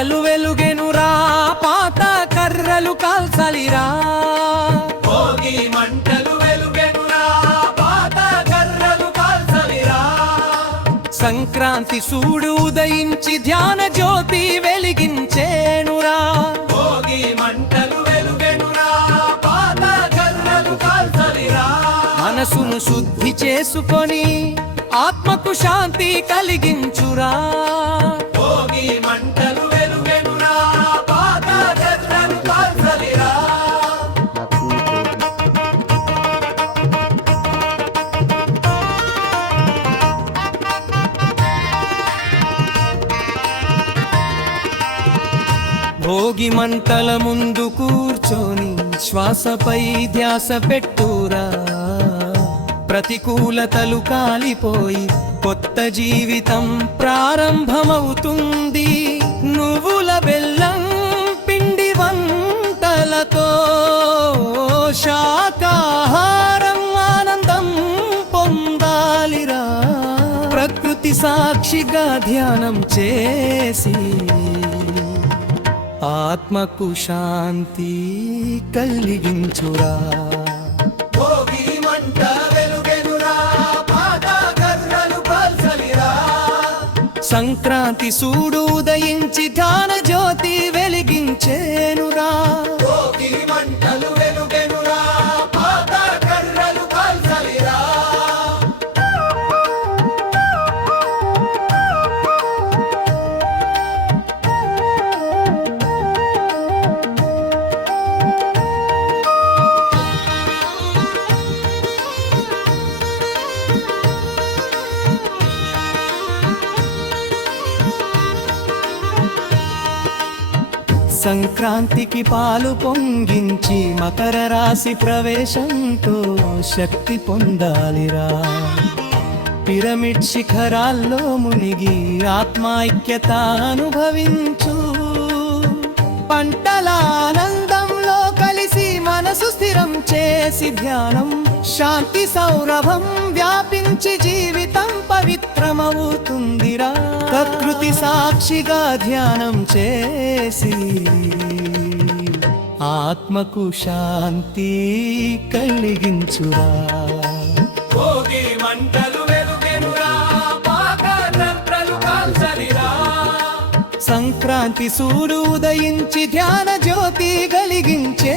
మంటలు వెలుగెనురా, పాత కర్రలు కాల్చలిరా. భోగి మంటలు వెలుగెనురా, పాత కర్రలు కాల్చలిరా. సంక్రాంతి సూడు ఉదయించి ధ్యాన జ్యోతి వెలిగించేనురా. భోగి మంటలు వెలుగెనురా, పాత కర్రలు కాల్చలిరా. మనసును శుద్ధి చేసుకొని ఆత్మకు శాంతి కలిగించురా. భోగి మంటలు వెలుగెనురా, పాత కర్రలు కాల్చలిరా. భోగి మంటల ముందు కూర్చొని శ్వాసపై ధ్యాస పెట్టురా. ప్రతికూలతలు కాలిపోయి కొత్త జీవితం ప్రారంభమవుతుంది. నువ్వుల బెల్లం పిండి వంటలతో శాకాహారం ఆనందం పొందాలిరా. ప్రకృతి సాక్షిగా ధ్యానం చేసి ఆత్మకు శాంతి కలిగించురా. భోగి మంట వెలుగెనురా, పాత కర్రలు కాల్చలిరా. సంక్రాంతి సూడు ఉదయించి ధ్యాన జ్యోతి వెలిగించేనురా. భోగి మంటలు వెలుగెనురా, పాత కర్రలు కాల్చలిరా. సంక్రాంతికి పాలు పొంగించి మకర రాశి ప్రవేశంతో శక్తి పొందాలిరా. పిరమిడ్ శిఖరాల్లో మునిగి ఆత్మైక్యత అనుభవించు. పంటల ఆనందంలో కలిసి మనసు స్థిరం చేసి ధ్యానం శాంతి సౌరభం వ్యాపించి జీవితం పవిత్రమవుతుందిరా. ప్రకృతి సాక్షిగా ధ్యానం చేసి ఆత్మకు శాంతి కలిగించురా. భోగి మంటలు వెలుగెనురా, పాత కర్రలు కాల్చలిరా. సంక్రాంతి సూడు ఉదయించి ధ్యాన జ్యోతి కలిగించే